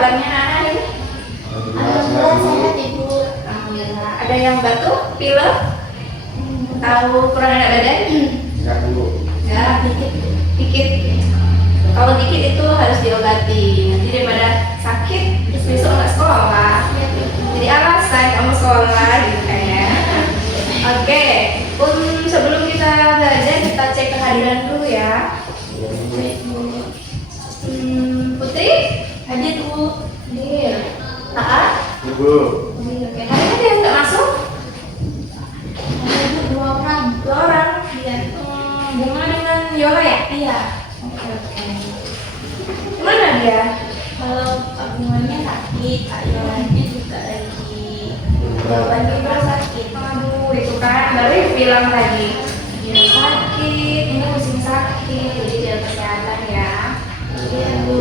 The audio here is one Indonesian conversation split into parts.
kabarnya anak ini? Alhamdulillah sehat Ibu. Alhamdulillah. Ada yang batuk, pilek, tahu kurang enak badan? Enggak dulu. Ya, dikit. Kalau dikit itu harus diobati. Nanti daripada sakit, terus besok nggak sekolah. Jadi alasan kamu sekolah gitu kayaknya. Oke, sebelum kita belajar kita cek kehadiran dulu ya. Putri, hadir Bu. Hadir. Ibu. Oke, hari ini ada yang nggak masuk? Ada dua orang. Dua orang. Iya. Gimana dengan Yola ya? Iya. Oke. Mana dia? Kalau Pak Bunganya sakit, Pak Yolanya juga lagi Bapak juga sakit. Aduh, itu kan baru bilang tadi dia sakit, ini musim sakit, jadi jaga kesehatan ya. Iya Bu.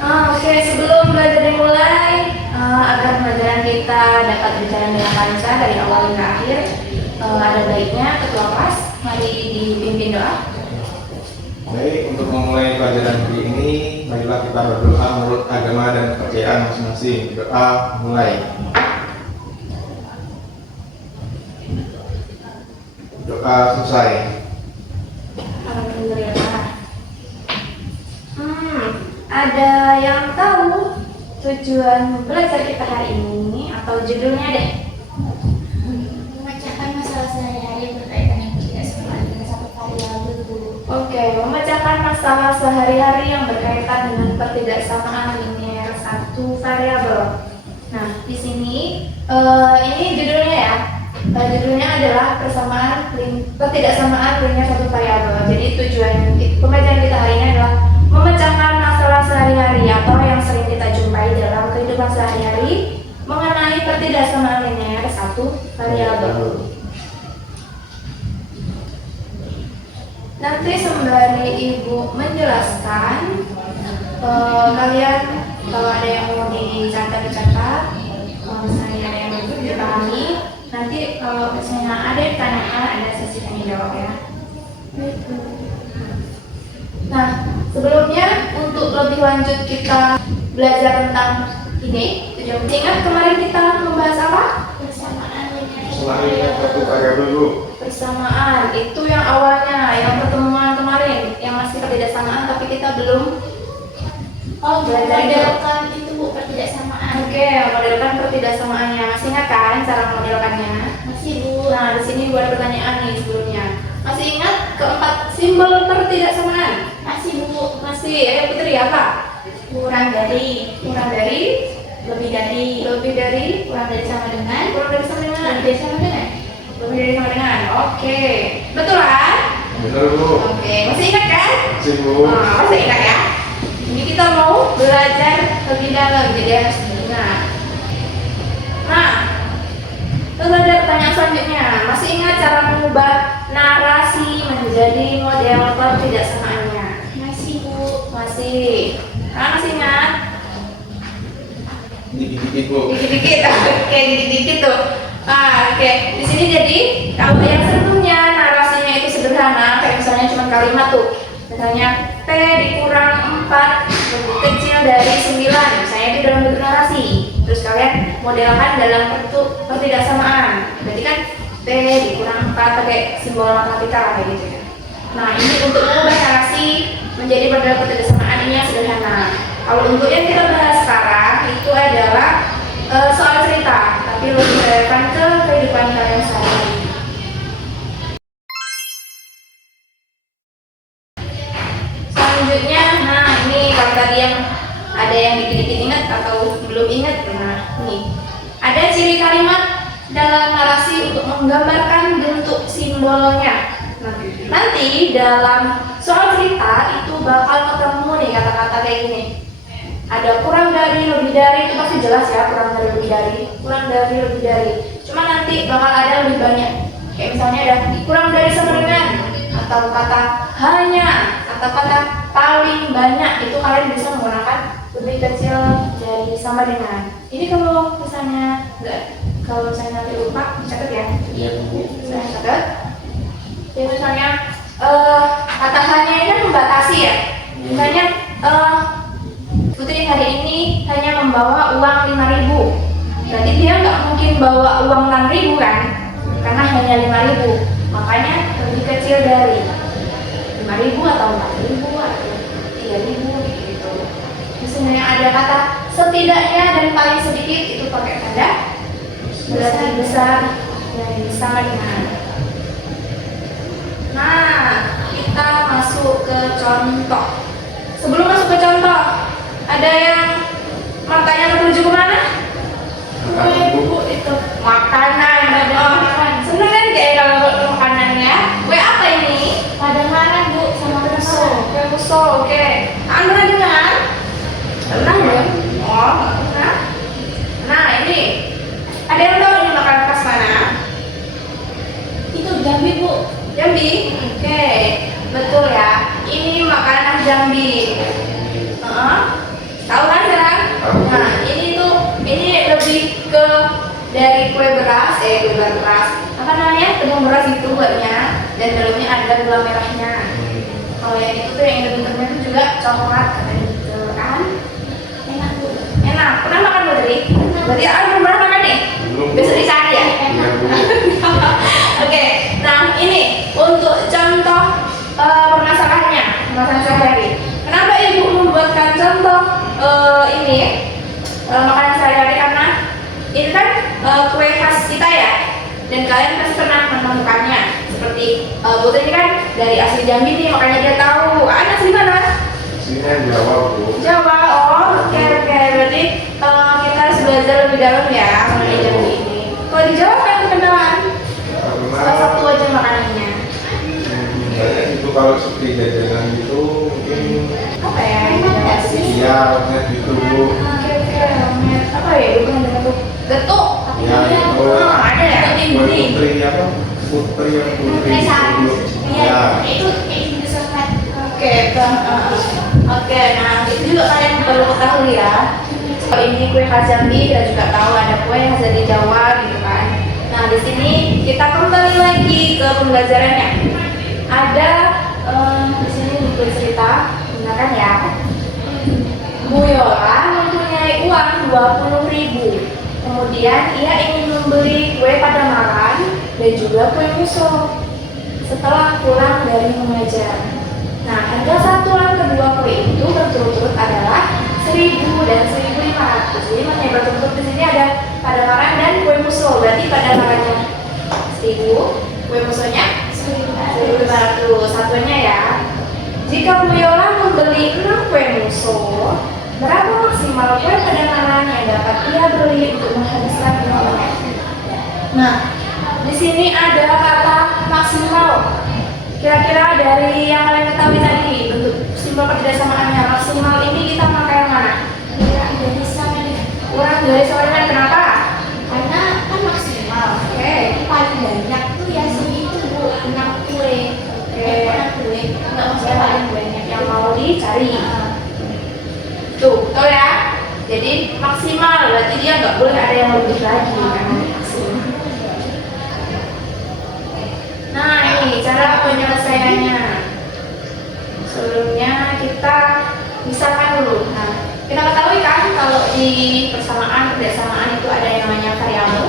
Oke, sebelum belajar dimulai, agar pelajaran kita dapat berjalan dengan lancar dari awal hingga akhir, ada baiknya ketua kelas mari dipimpin doa. Baik, untuk memulai pelajaran hari ini, marilah kita berdoa menurut agama dan kepercayaan masing-masing. Doa mulai. Doa selesai. Alhamdulillah. Ada yang tahu tujuan belajar kita hari ini atau judulnya deh? Memecahkan masalah sehari-hari berkaitan yang tidak sama dengan satu variabel Bu. Oke, memecahkan masalah sehari-hari yang berkaitan dengan ketidaksamaan linear satu variabel. Nah, di sini ini judulnya ya. Judulnya adalah ketidaksamaan linear satu variabel. Jadi tujuan pembelajaran kita hari ini adalah memecahkan masalah sehari-hari atau yang sering kita jumpai dalam kehidupan sehari-hari mengenai ketidaksamaan linear satu variabel. Nanti sembari Ibu menjelaskan, kalian kalau ada yang mau dicatat, kalau misalnya ada yang belum dipahami, nanti kalau misalnya ada yang tanyakan, ada sesi tanya jawab ya. Nah, sebelumnya untuk lebih lanjut kita belajar tentang ini, ingat kemarin kita membahas apa? Persamaan linear Selain satu variabel dulu. Persamaan, itu yang awalnya, yang pertemuan kemarin, yang masih ketidaksamaan tapi kita belum belajar modelkan itu Bu, ketidaksamaan. Oke, modelkan pertidaksamaannya. Masih ingat kan cara modelkannya? Masih Bu. Nah, di sini buat pertanyaan nih sebelumnya. Masih ingat keempat simbol pertidaksamaan? Masih Bu. Masih. Putri apa? Kurang dari, Lebih dari, kurang dari sama dengan, kurang dari sama dengan, lebih dari sama dengan. lebih dari sama dengan. Oke, betul kan? Benar Bu. Oke, masih ingat kan? Masih Bu. Masih ingat ya? Ini kita mau belajar lebih dalam, jadi harus diingat. Nah, terus ada pertanyaan selanjutnya. Masih ingat cara mengubah narasi menjadi model ketidaksamaannya? Masih Bu. Masih. Masih ingat? Dikit-dikit Bu. Dikit-dikit. Oke, dikit-dikit tuh. Oke. Di sini jadi kalau yang sebelumnya narasinya itu sederhana, kayak misalnya cuma kalimat tuh. Misalnya P dikurang 4 lebih kecil dari 9. Misalnya itu dalam bentuk narasi. Terus kalian modelkan dalam bentuk pertidaksamaan. Berarti kan P dikurang 4 pakai simbol matematika kayak gitu ya. Nah, ini untuk mengubah narasi menjadi model ketidaksamaan ini yang sederhana. Kalau untuk yang kita bahas sekarang itu adalah soal cerita, tapi lebih relevan ke kehidupan kalian sehari-hari. Selanjutnya, nah ini kalau tadi yang ada yang dikit-dikit ingat atau belum ingat, nah ini ada ciri kalimat dalam narasi untuk menggambarkan bentuk simbolnya. Nah, nanti dalam soal cerita itu bakal ketemu nih kata-kata kayak gini. Ada kurang dari, lebih dari, itu pasti jelas ya, kurang dari, lebih dari, kurang dari, lebih dari. Cuma nanti bakal ada lebih banyak. Kayak misalnya ada kurang dari sama dengan, atau kata hanya, atau kata paling banyak. Itu kalian bisa menggunakan lebih kecil dari sama dengan. Ini kalau misalnya nanti lupa, catat ya. Iya Bu. Saya catat. Jadi misalnya kata hanya ini kan membatasi ya. Misalnya Putri hari ini hanya membawa uang 5.000. Berarti dia nggak mungkin bawa uang 6.000 kan? Karena hanya 5.000. Makanya lebih kecil dari 5.000 atau 4.000 atau 3.000 gitu. Di sini yang ada kata setidaknya dan paling sedikit itu pakai tanda berarti besar dan sama dengan. Nah, kita masuk ke contoh. Sebelum masuk ke contoh, ada yang matanya menuju kemana? Bu itu makanan. Seneng kan kayak kalau makanannya. Kue apa ini? Padamaran Bu sama Muso. Muso. Kue muso, oke. Anu pernah dengar? Pernah ya? Oh, nggak pernah. Nah ini, ada yang tahu ini makanan khas mana? Itu Jambi Bu. Jambi. Oke, betul ya. Ini makanan Jambi. Tahu kan sekarang? Nah, ini lebih ke dari kue beras, kue beras. Apa namanya? Tepung beras itu buatnya dan dalamnya ada gula merahnya. Kalau yang itu tuh yang bentuknya itu juga coklat katanya gitu kan? Enak Bu. Enak. Pernah makan Bu tadi? Berarti belum pernah makan nih? Belum. Besok dicari ya? Iya, Bu. Oke, nah ini untuk contoh permasalahannya, permasalahan sehari-hari. Kenapa ibu membuatkan contoh makanan sehari-hari? Karena ini kan kue khas kita ya, dan kalian pasti pernah menemukannya. Seperti Putri ini kan dari asli Jambi nih, makanya dia tahu. Anak asli mana? Sini Jawa, Bu. Jawa. Oh, oke. Berarti kita harus belajar lebih dalam ya mengenai Jambi ini. Kalau di Jawa kan kenalan. Salah satu aja makanannya. Banyak itu kalau seperti jajanan itu mungkin Apa ya? iya banyak gitu, Bu. Oke. Apa ya? Bukan dengan tuh. Getuk. Tapi Ya, ada. itu. Ada ya? Putri apa? Putri yang putri dulu. Iya, Ya. itu di sosmed. Oke. Oke. Nah itu juga kalian perlu ketahui ya. Kalau ini kue khas Jambi, kita juga tahu ada kue khas dari Jawa gitu kan. Nah di sini kita kembali lagi ke pembelajarannya. Ada di sini buku cerita, gunakan ya. Bu Yola mempunyai uang 20.000. Kemudian ia ingin membeli kue Padamaran dan juga kue muso setelah pulang dari mengajar. Nah, harga satuan kedua kue itu berturut-turut adalah 1.000 dan 1.500. Jadi makanya berturut-turut di sini ada Padamaran dan kue muso. Berarti Padamarannya 1.000, kue musonya 1.500 satuannya ya. Jika Bu Yola membeli 6 kue muso, berapa maksimal kue Padamaran yang dapat ia beli untuk menghabiskan uangnya? Nah, di sini ada kata maksimal. Kira-kira dari yang kalian ketahui tadi bentuk simbol kerjasamaannya, maksimal ini kita pakai yang mana? Kurang dari sama kenapa? Karena kan maksimal. Oke. Paling banyak tuh ya segitu Bu, 6 kue. Oke. 6 kue. Enggak maksudnya paling banyak Yang mau dicari. Tuh, betul ya? Jadi maksimal berarti dia nggak boleh ada yang lebih lagi kan? Maksimal. Nah ini cara penyelesaiannya. Sebelumnya kita misalkan dulu. Nah, kita ketahui kan kalau di persamaan itu ada yang namanya variabel.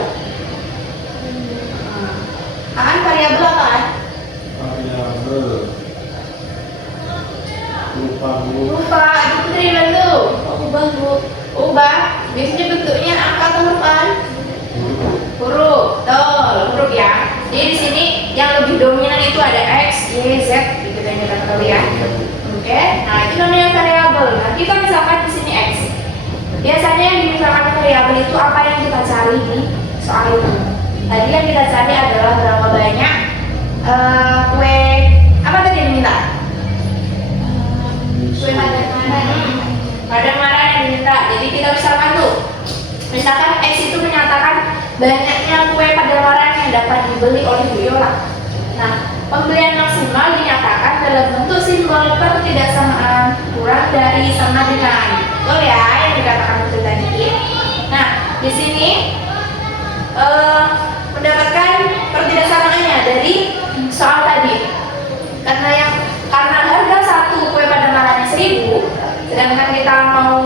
Kan variabel apa kan? Variabel. Lupa, Bu. Lupa, itu Putri bantu. ubah Bu. Ubah, biasanya bentuknya angka atau huruf kan? Huruf, betul, huruf ya. Jadi di sini yang lebih dominan itu ada X, Y, Z, gitu kan kita ketahui ya. Oke, nah itu namanya variabel. Nah kita misalkan di sini X. Biasanya yang dimisalkan variabel itu apa yang kita cari di soal itu. Tadi yang kita cari adalah berapa banyak kue apa tadi yang diminta? Kue Padamaran yang diminta. Jadi kita misalkan tuh, misalkan X itu menyatakan banyaknya kue Padamaran yang dapat dibeli oleh Bu Yola. Nah, pembelian maksimal dinyatakan dalam bentuk simbol pertidaksamaan kurang dari sama dengan. Betul ya yang dikatakan itu tadi. Nah, di sini mendapatkan pertidaksamaannya dari soal tadi. Karena harga satu kue Padamarannya 1.000, sedangkan kita mau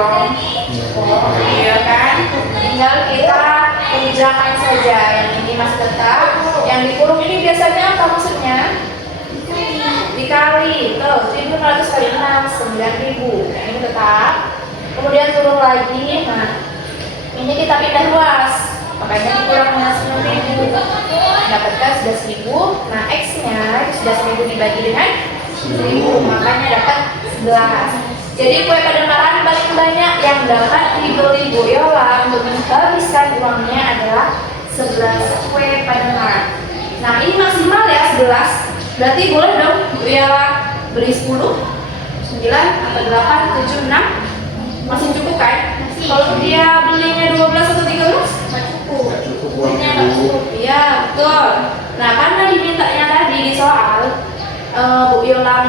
dong. Iya kan? Tinggal kita kerjakan saja. Yang ini masih tetap. Yang dikurung ini biasanya apa maksudnya? Dikali. Tuh, 1.500 kali 6, 9.000. Nah, ini tetap. Kemudian turun lagi. Nah, ini kita pindah luas. Makanya dikurang dengan 9.000. Dapatkan 11.000. Nah, X-nya 11.000 dibagi dengan 1.000. Makanya dapat 11. Jadi kue Pademangan paling banyak yang dapat dibeli Bu Yola untuk menghabiskan uangnya adalah 11 kue Pademangan. Nah, ini maksimal ya 11. Berarti boleh dong Bu Yola beli 10, 9, atau 8, 7, 6. Masih cukup kan? Kalau dia belinya 12 atau 13? Nggak cukup uangnya Nggak Bu. cukup. Iya, betul. Nah, karena dimintanya tadi di soal Bu Yola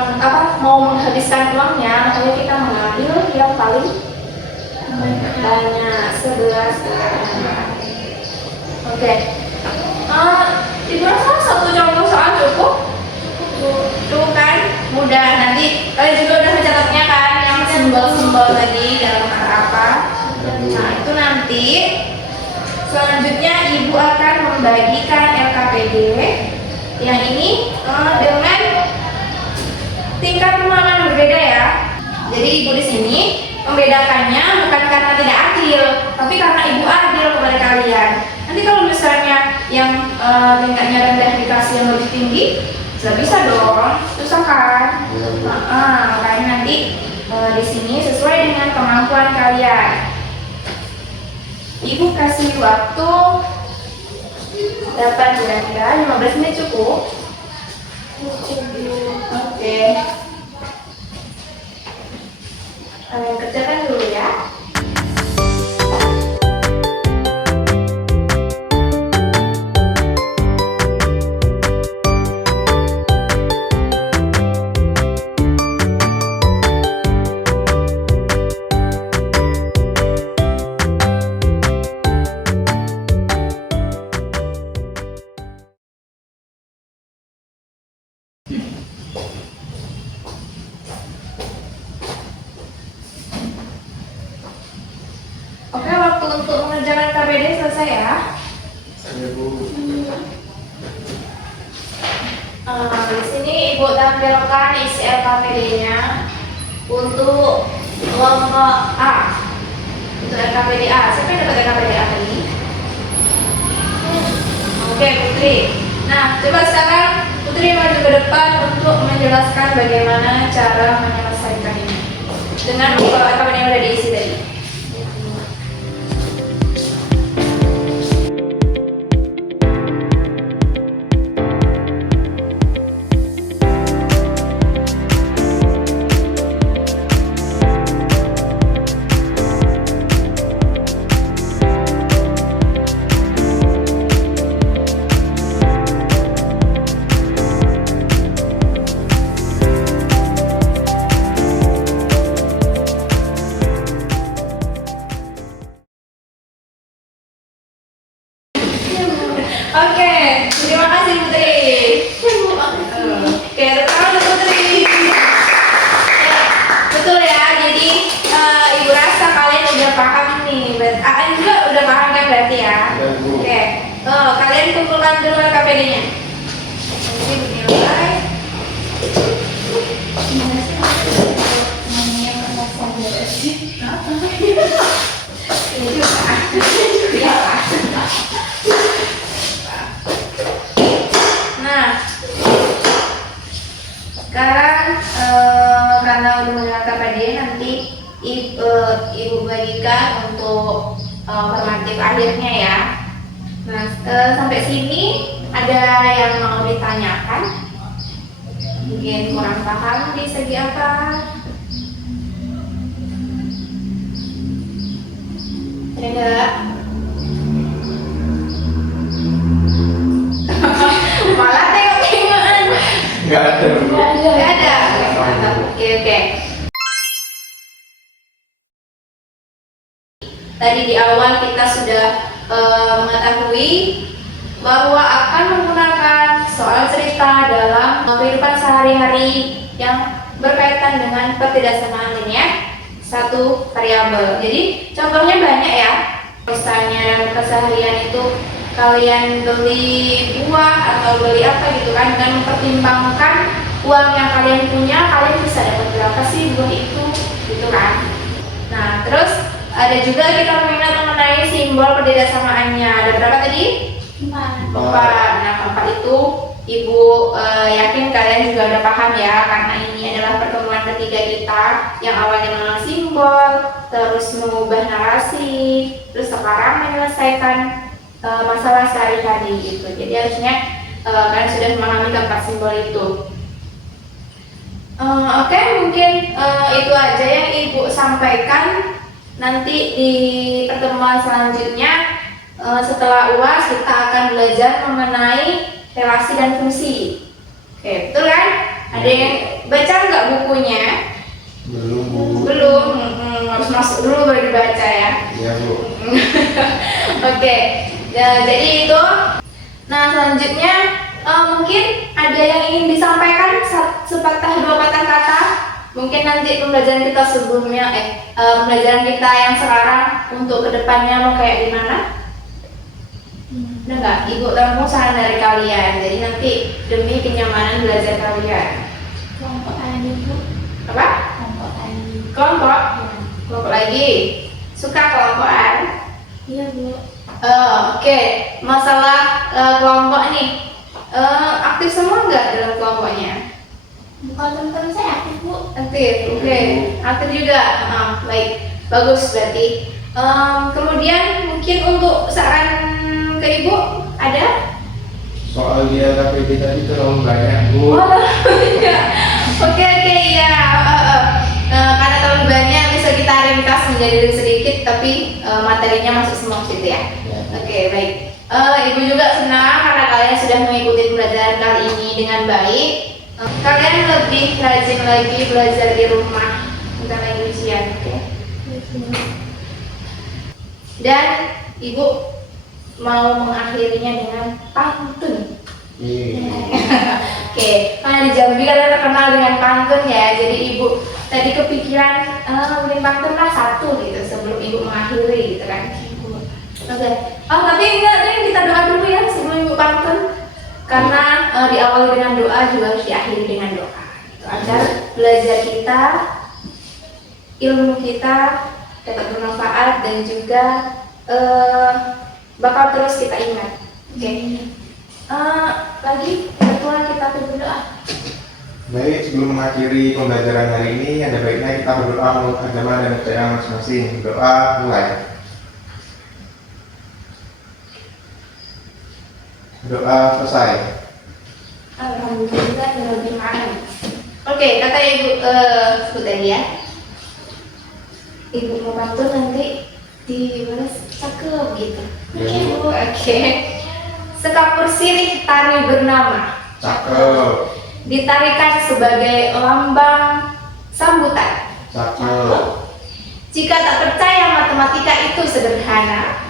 mau menghabiskan uangnya, makanya kita mengambil yang paling banyak 11. Oke. Ibu rasa satu contoh soal cukup? Tuh kan, mudah. Nanti kalian juga udah mencatatnya kan, yang simbol-simbol tadi dalam hal apa. Nah, itu nanti selanjutnya Ibu akan membagikan LKPD yang ini dengan tingkat pemahaman berbeda ya. Jadi Ibu di sini membedakannya bukan karena tidak adil, tapi karena Ibu adil kepada kalian. Nanti kalau misalnya yang tingkatnya rendah dikasih yang lebih tinggi, nggak bisa dong, susah kan? Makanya nanti di sini sesuai dengan kemampuan kalian. Ibu kasih waktu dapat kira-kira 15 menit cukup. Oke. Kalian kerjakan dulu ya. Oke, waktu untuk mengerjakan KPD selesai ya. Saya Bu. Di sini Ibu tampilkan isi LKPD-nya untuk kelompok A. Untuk LKPD A, siapa yang dapat LKPD A tadi? Oke, Putri. Nah, coba sekarang Putri maju ke depan untuk menjelaskan bagaimana cara menyelesaikan ini dengan membawa LKPD yang sudah diisi tadi. Oke, terima kasih Putri. Oke, terima kasih Putri. Ya, betul ya, jadi Ibu rasa kalian udah paham nih. Kalian juga udah paham kan berarti ya? Oke, kalian kumpulkan dulu KPD-nya. Ini bernilai. Ini juga. Iya. Nah, sekarang karena udah mengenal KPD, nanti Ibu bagikan untuk formatif akhirnya ya. Nah, sampai sini ada yang mau ditanyakan? Mungkin kurang paham di segi apa? Ada nggak? Malah tengok-tengokan. Nggak ada Bu. Nggak ada. Oke. Tadi di awal kita sudah mengetahui bahwa akan menggunakan soal cerita dalam kehidupan sehari-hari yang berkaitan dengan pertidaksamaan linear satu variabel. Jadi contohnya banyak ya. Misalnya dalam keseharian itu kalian beli buah atau beli apa gitu kan, dengan mempertimbangkan uang yang kalian punya, kalian bisa dapat berapa sih buah itu gitu kan. Nah terus ada juga kita mengingat mengenai simbol perbedaan samaannya. Ada berapa tadi? 4. 4. Nah 4 itu Ibu yakin kalian juga udah paham ya, karena ini adalah pertemuan ketiga kita yang awalnya mengenal simbol, terus mengubah narasi, terus sekarang menyelesaikan masalah sehari-hari gitu. Jadi harusnya kalian sudah memahami keempat simbol itu. Oke, mungkin itu aja yang Ibu sampaikan. Nanti di pertemuan selanjutnya setelah UAS kita akan belajar mengenai relasi dan fungsi. Oke, betul kan? Ada yang baca nggak bukunya? Belum, Bu. Belum, harus masuk dulu baru dibaca ya. Iya, Bu. Oke, jadi itu. Nah selanjutnya mungkin ada yang ingin disampaikan sepatah dua patah kata. Mungkin nanti pembelajaran kita sebelumnya, pembelajaran kita yang sekarang untuk kedepannya mau kayak gimana? Udah nggak? Ibu tampung saran dari kalian. Jadi nanti demi kenyamanan belajar kalian. Kelompok tani, Bu. Apa? Kelompok tani. Kelompok? Kelompok lagi. Suka kelompokan? Iya, Bu. Oke. Masalah kelompok nih. Aktif semua nggak dalam kelompoknya? Bukan teman-teman saya aktif, Bu. Aktif, oke. Aktif juga. Baik, bagus berarti. Kemudian mungkin untuk saran ke Ibu ada? Soal dia KPD tadi terlalu banyak, Bu. Oh, iya. Oke, iya. Karena terlalu banyak bisa kita ringkas menjadi lebih sedikit, tapi materinya masuk semua situ ya. Ya. Oke, baik. Ibu juga senang karena kalian sudah mengikuti pembelajaran kali ini dengan baik. Kalian lebih rajin lagi belajar di rumah, bukan lagi ujian, oke? Dan Ibu mau mengakhirinya dengan pantun. Iya. Oke, karena di Jambi kalian terkenal dengan pantun ya. Jadi Ibu tadi kepikiran bikin pantun lah satu gitu sebelum Ibu mengakhiri gitu kan. Oke. Oh tapi enggak, nih kita doa dulu ya sebelum Ibu pantun. Karena diawali dengan doa juga harus diakhiri dengan doa. Gitu, agar belajar kita, ilmu kita dapat bermanfaat dan juga bakal terus kita ingat. Oke. Lagi ketua kita berdoa. Baik, sebelum mengakhiri pembelajaran hari ini, ada baiknya kita berdoa menurut agama dan kepercayaan masing-masing. Doa mulai. Doa selesai. Alhamdulillah lebih maaf. Oke, kata Ibu sebut tadi ya. Ibu mau bantu nanti dibalas cakep gitu. Oke, Bu. Oke. Sekapur sirih tari bernama Cakep. ditarikan sebagai lambang sambutan. Cakep. Jika tak percaya matematika itu sederhana,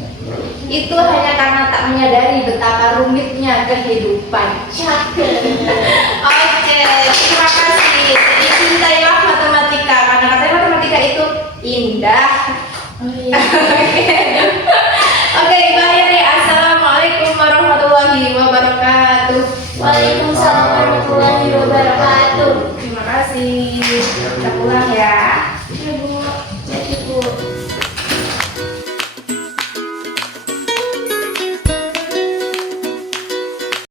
Cakep. itu hanya karena tak menyadari betapa rumitnya kehidupan. Cakep. Oke, terima kasih. Jadi cintailah matematika karena katanya matematika itu indah. Oh iya. Oke.